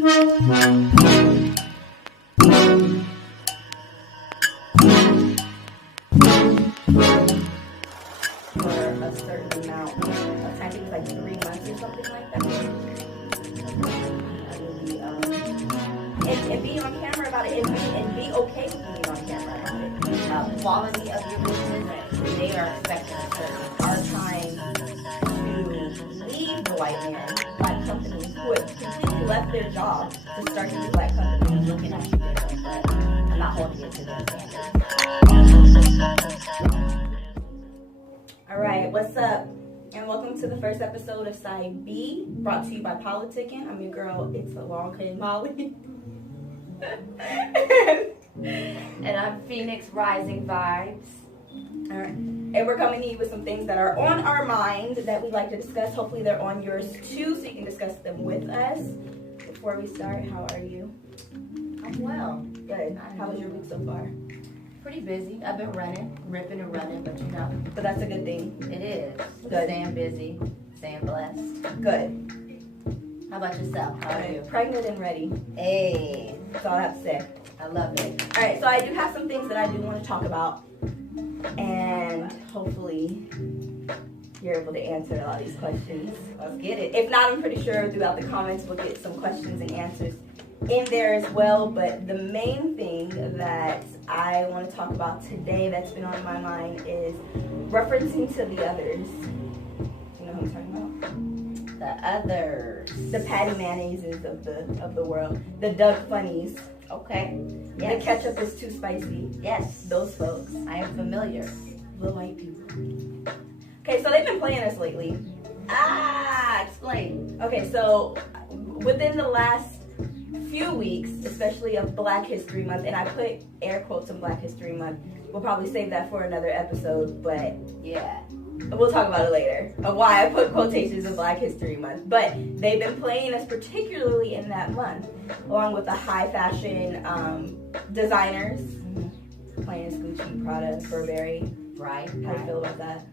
a certain amount of time. I think it's like 3 months or something like that. And being on camera about it, and be okay with being on camera about it. Quality of your business, they are expecting a certain. Are trying to leave the white man, black companies who have completely left their job to start these black companies. Looking at you different, but I'm not holding it to them. All right, what's up? And welcome to the first episode of Side B, brought to you by PolitiKan. I'm your girl, it's a long K Molly. And I'm Phoenix Rising Vibes. All right. And we're coming to you with some things that are on our mind that we'd like to discuss. Hopefully they're on yours too, so you can discuss them with us. Before we start, how are you? I'm well. Good. How was your week so far? Pretty busy. I've been ripping and running, but you know. But that's a good thing. It is. Good. Staying busy, staying blessed. Good. How about yourself? How are you? Pregnant and ready. Hey. That's all I have to say. I love it. All right, so I do have some things that I do want to talk about. And hopefully you're able to answer a lot of these questions. Let's get it. If not, I'm pretty sure throughout the comments we'll get some questions and answers in there as well. But the main thing that I want to talk about today that's been on my mind is referencing to the others. Do you know who I'm talking about? The others. The Patty Mayonnaises of the world. The Doug Funnies. Okay. Yes. The ketchup is too spicy. Yes. Those folks. I am familiar. The white people. Okay, so they've been playing us lately. Explain. Okay, so within the last few weeks, especially of Black History Month, and I put air quotes on Black History Month. We'll probably save that for another episode, but yeah, we'll talk about it later, of why I put quotations of Black History Month. But they've been playing us particularly in that month, along with the high fashion designers, playing us Gucci, Prada, Burberry. Right. How do you feel about that?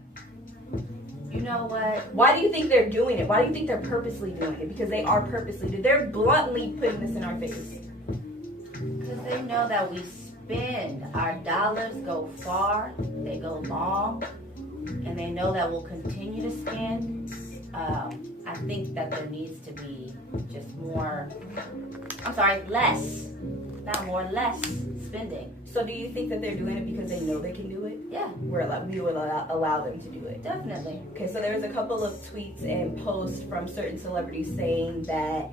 You know what? Why do you think they're doing it? Why do you think they're purposely doing it? Because they are purposely doing it. They're bluntly putting this in our face. Because they know that we spend. Our dollars go far, they go long, and they know that we'll continue to spend. I think that there needs to be just less. Not more, less spending. So do you think that they're doing it because they know they can do it? Yeah. We will allow them to do it. Definitely. Okay, so there was a couple of tweets and posts from certain celebrities saying that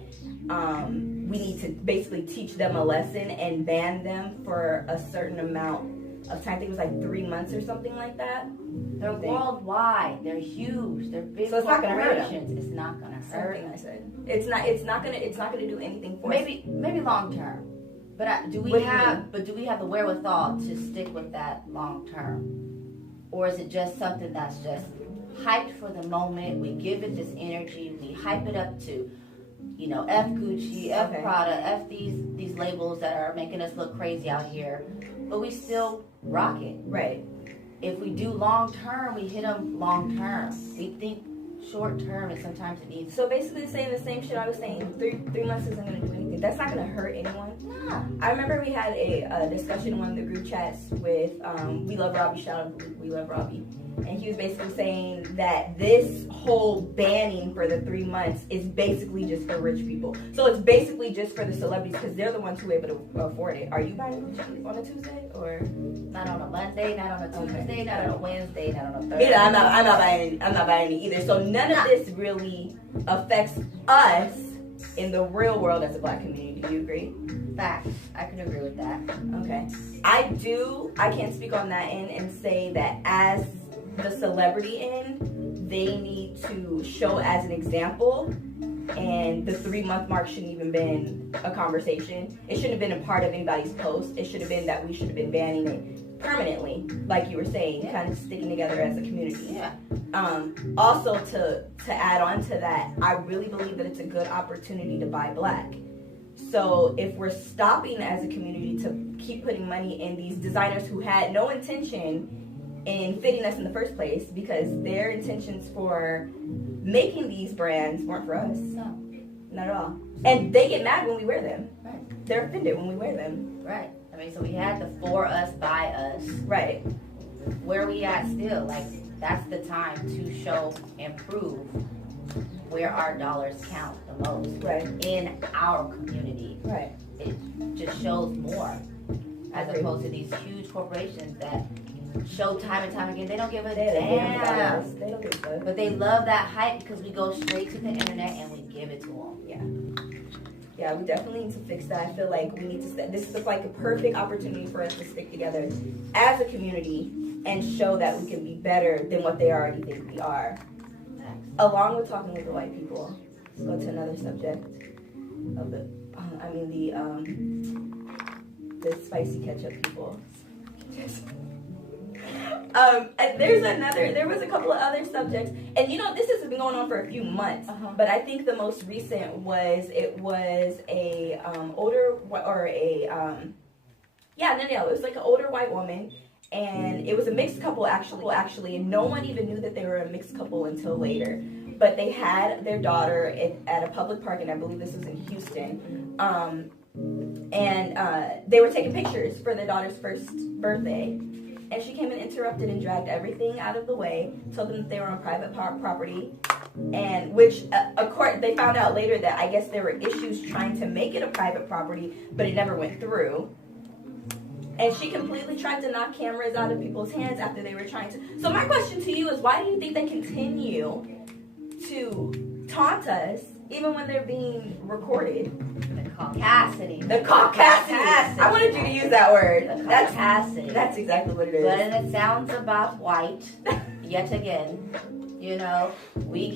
we need to basically teach them a lesson and ban them for a certain amount of time. I think it was like 3 months or something like that. They're worldwide. They're huge. They're big. So it's not gonna hurt them. It's not gonna hurt. Something I said. It's not gonna do anything for us. Maybe long term. But do we have the wherewithal to stick with that long term? Or is it just something that's just hyped for the moment? We give it this energy, we hype it up to, F Gucci, F Prada, F these labels that are making us look crazy out here, but we still rock it. Right. If we do long term, we hit them long term. We think short term, and sometimes it needs. So basically saying the same shit I was saying. Three months isn't going to do anything. That's not going to hurt anyone. Nah. I remember we had a discussion in one of the group chats with We Love Robbie. Shout out to We Love Robbie. And he was basically saying that this whole banning for the 3 months is basically just for rich people. So it's basically just for the celebrities because they're the ones who are able to afford it. Are you buying Gucci on a Tuesday or not on a Monday, not on a Tuesday, not on a Wednesday, not on a Thursday? Either, I'm not buying it either. So none of this really affects us in the real world as a Black community. Do you agree? Facts. I can agree with that. Okay. I can't speak on that end and say that as the celebrity end, they need to show as an example, and the 3 month mark shouldn't even been a conversation. It shouldn't have been a part of anybody's post. It should have been that we should have been banning it permanently, like you were saying, kind of sticking together as a community. Yeah. Also, to add on to that, I really believe that it's a good opportunity to buy Black. So if we're stopping as a community to keep putting money in these designers who had no intention in fitting us in the first place, because their intentions for making these brands weren't for us. Not at all. And they get mad when we wear them. Right. They're offended when we wear them. Right. I mean, so we had the for us, by us. Right. Where are we at still? Like, that's the time to show and prove where our dollars count the most. Right. In our community. Right. It just shows more. As opposed to these huge corporations that show time and time again. They don't give a damn. They don't give a fuck. But they love that hype because we go straight to the internet and we give it to them. Yeah, we definitely need to fix that. I feel like we need to. This is like a perfect opportunity for us to stick together as a community and show that we can be better than what they already think we are. Along with talking with the white people. Let's go to another subject of the spicy ketchup people. There was a couple of other subjects, and this has been going on for a few months, but I think the most recent was it was a like an older white woman, and it was a mixed couple actually, and no one even knew that they were a mixed couple until later. But they had their daughter at a public park, and I believe this was in Houston, and they were taking pictures for their daughter's first birthday. And she came and interrupted and dragged everything out of the way, told them that they were on private property, and which, they found out later that I guess there were issues trying to make it a private property, but it never went through. And she completely tried to knock cameras out of people's hands after they were trying to. So my question to you is, why do you think they continue to taunt us even when they're being recorded? The caucasity. I wanted you to use that word. The caucasity. That's exactly what it is. But it sounds about white. Yet again, we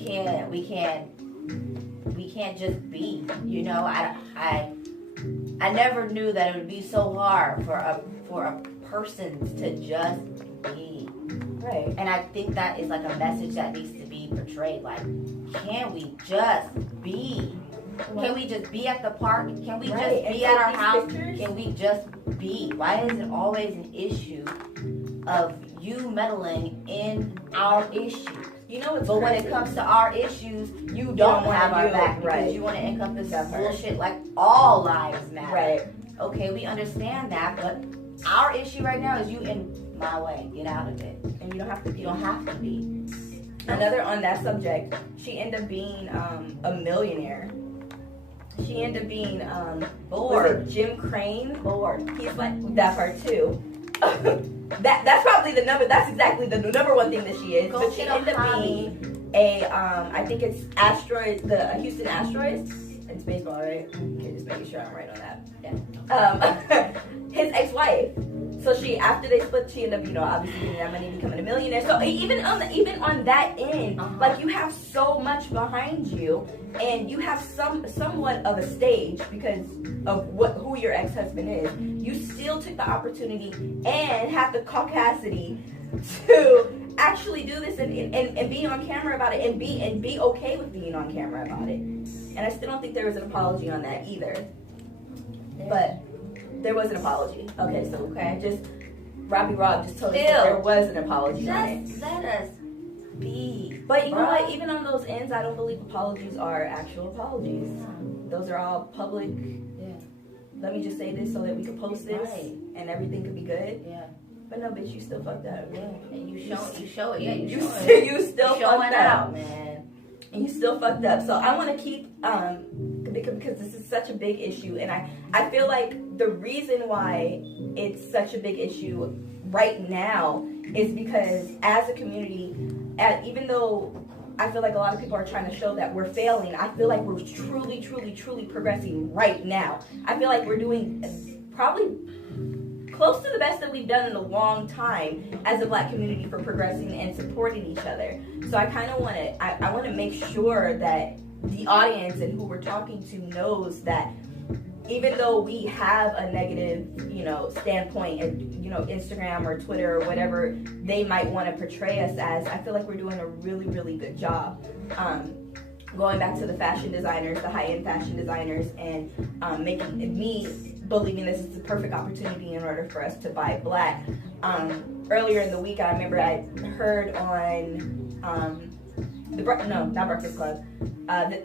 can't just be. I never knew that it would be so hard for a person to just be. Right. And I think that is like a message that needs to be portrayed. Like, can we just be? Can we just be at the park? Can we just be at our house? Can we just be? Why is it always an issue of you meddling in our issues? But when it comes to our issues, you don't have our back because you want to encompass that bullshit like all lives matter. Right. Okay, we understand that, but our issue right now is you in my way. Get out of it. And you don't have to be. You don't have to be. Another on that subject, she ended up being a millionaire. She ended up being bored. Jim Crane bored. He's like that part too. That's probably the number. That's exactly the number one thing that she is. But she ended up being I think it's Asteroids, the Houston Asteroids. It's baseball, right? Okay, just making sure I'm right on that. Yeah. His ex-wife. So after they split, she ended up, obviously getting that money, becoming a millionaire. So even on that end, like, you have so much behind you, and you have somewhat of a stage because of who your ex-husband is. You still took the opportunity and have the caucasity to actually do this and be on camera about it and be okay with being on camera about it. And I still don't think there was an apology on that either. But there was an apology. Okay, so just Robbie Rob just told us that there was an apology on it. Just let us be. But you know what? Even on those ends, I don't believe apologies are actual apologies. Those are all public. Yeah. Let me just say this so that we can post this and everything could be good. Yeah. But no, bitch, you still fucked up. Yeah. And you show it. Yeah, you still fucked up, man. And you still fucked up. So I want to keep because this is such a big issue, and I feel like the reason why it's such a big issue right now is because as a community, even though I feel like a lot of people are trying to show that we're failing, I feel like we're truly, truly, truly progressing right now. I feel like we're doing probably close to the best that we've done in a long time as a Black community for progressing and supporting each other. So I kind of want to make sure that the audience and who we're talking to knows that even though we have a negative, standpoint and, Instagram or Twitter or whatever they might want to portray us as, I feel like we're doing a really, really good job. Going back to the fashion designers, the high-end fashion designers, and making me believing this is the perfect opportunity in order for us to buy Black. Earlier in the week, I remember I heard on no, not Breakfast Club, the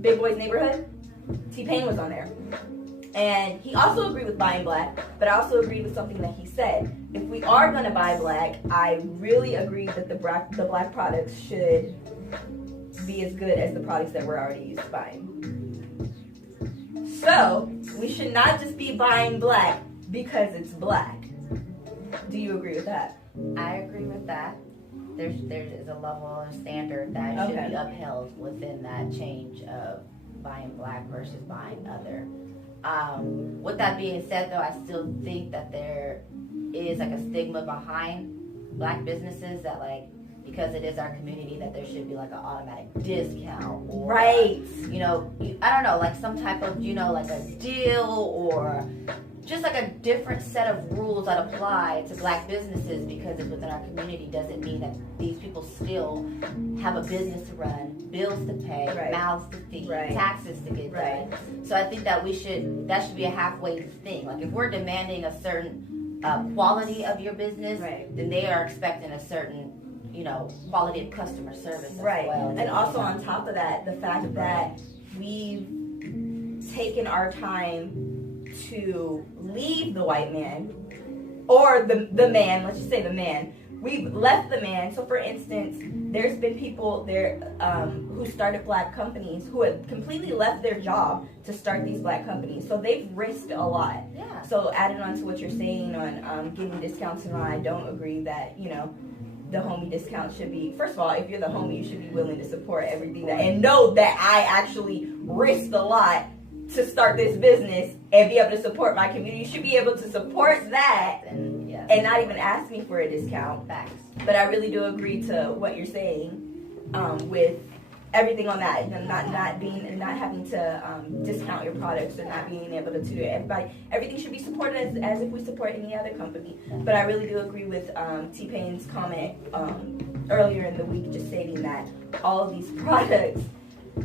Big Boys Neighborhood. T-Pain was on there. And he also agreed with buying black, but I also agreed with something that he said. If we are going to buy black, I really agree that the black products should be as good as the products that we're already used to buying. So, we should not just be buying black because it's black. Do you agree with that? I agree with that. There is a level of standard that should be upheld within that change of buying black versus buying other. With that being said, though, I still think that there is like a stigma behind black businesses that, like, because it is our community, that there should be like an automatic discount, or, right? You know, I don't know, like some type of, you know, like a deal, or just like a different set of rules that apply to black businesses because it's within our community doesn't mean that these people still have a business to run, bills to pay, mouths to feed, taxes to get done. So I think that that should be a halfway thing. Like if we're demanding a certain quality of your business, then they are expecting a certain, you know, quality of customer service as well. And also on top of that, the fact that we've taken our time to leave the white man, or the man, let's just say the man. We've left the man. So for instance, there's been people there who started black companies who had completely left their job to start these black companies. So they've risked a lot. Yeah. So added on to what you're saying on getting discounts and all, I don't agree that, you know, the homie discount should be, first of all, if you're the homie, you should be willing to support everything that, and know that I actually risked a lot to start this business and be able to support my community. You should be able to support that and not even ask me for a discount. Facts. But I really do agree to what you're saying with everything on that, not having to discount your products or not being able to do it. Everything should be supported as if we support any other company. But I really do agree with T-Pain's comment earlier in the week, just stating that all of these products,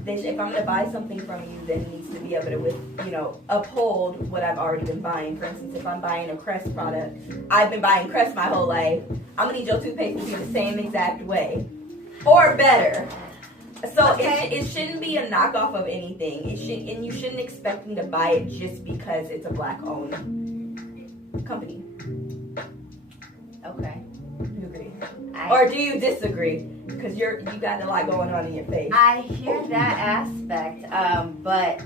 if I'm going to buy something from you, then it needs to be able to, uphold what I've already been buying. For instance, if I'm buying a Crest product, I've been buying Crest my whole life. I'm going to need your toothpaste to be the same exact way, or better. So it shouldn't be a knockoff of anything. And you shouldn't expect me to buy it just because it's a black-owned company. Okay. You agree? Or do you disagree? Because you got a lot going on in your face. I hear that aspect, but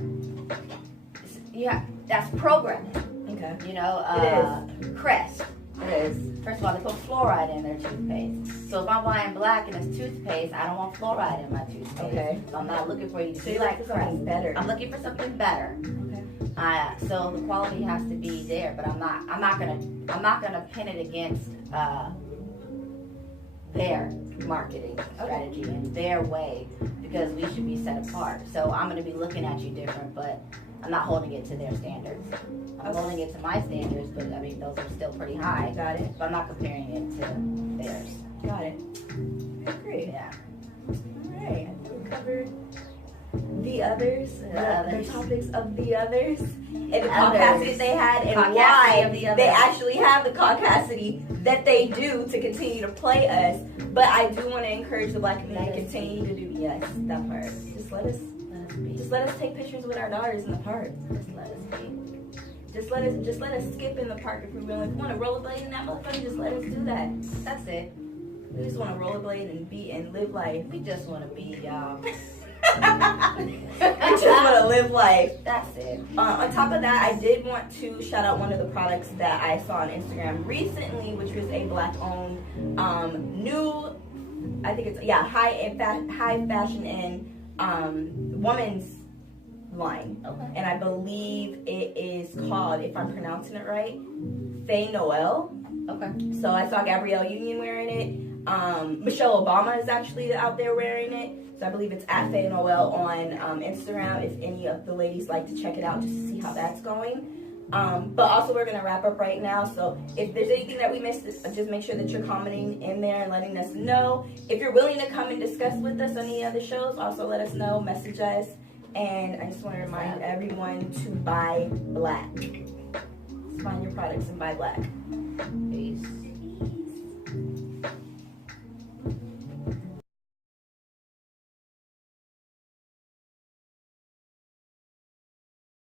yeah, that's programming. Okay. You know, it is. Crest. It is. First of all, they put fluoride in their toothpaste. So if I'm buying black and it's toothpaste, I don't want fluoride in my toothpaste. Okay. So I'm not looking for you to So be you like Crest. better. I'm looking for something better. Okay. So the quality has to be there, but I'm not gonna pin it against their marketing strategy and their way, because we should be set apart. So I'm going to be looking at you different, but I'm not holding it to their standards. I'm holding it to my standards, but I mean, those are still pretty high. Got it. But I'm not comparing it to theirs. Got it. Great. Yeah. All right. We covered the others, the topics of the others, and the caucasity they had, and why they actually have the caucasity that they do to continue to play us. But I do want to encourage the black community to continue to do that part. Just let us be. Just let us take pictures with our daughters in the park. Just let us be. Just let us skip in the park if we really want to rollerblade in that motherfucker. Just let us do that. That's it. We just want to rollerblade and be and live life. We just want to be y'all. We just want to live life. That's it. On top of that, I did want to shout out one of the products that I saw on Instagram recently, which was a black-owned new, I think it's high fashion and woman's line. Okay. And I believe it is called, if I'm pronouncing it right, Faye Noel. Okay. So I saw Gabrielle Union wearing it. Michelle Obama is actually out there wearing it. So I believe it's at Faye Noel on Instagram, if any of the ladies like to check it out just to see how that's going. But also we're going to wrap up right now. So if there's anything that we missed, just make sure that you're commenting in there and letting us know. If you're willing to come and discuss with us on any other shows, also let us know, message us. And I just want to remind everyone to buy black. Find your products and buy black. Peace.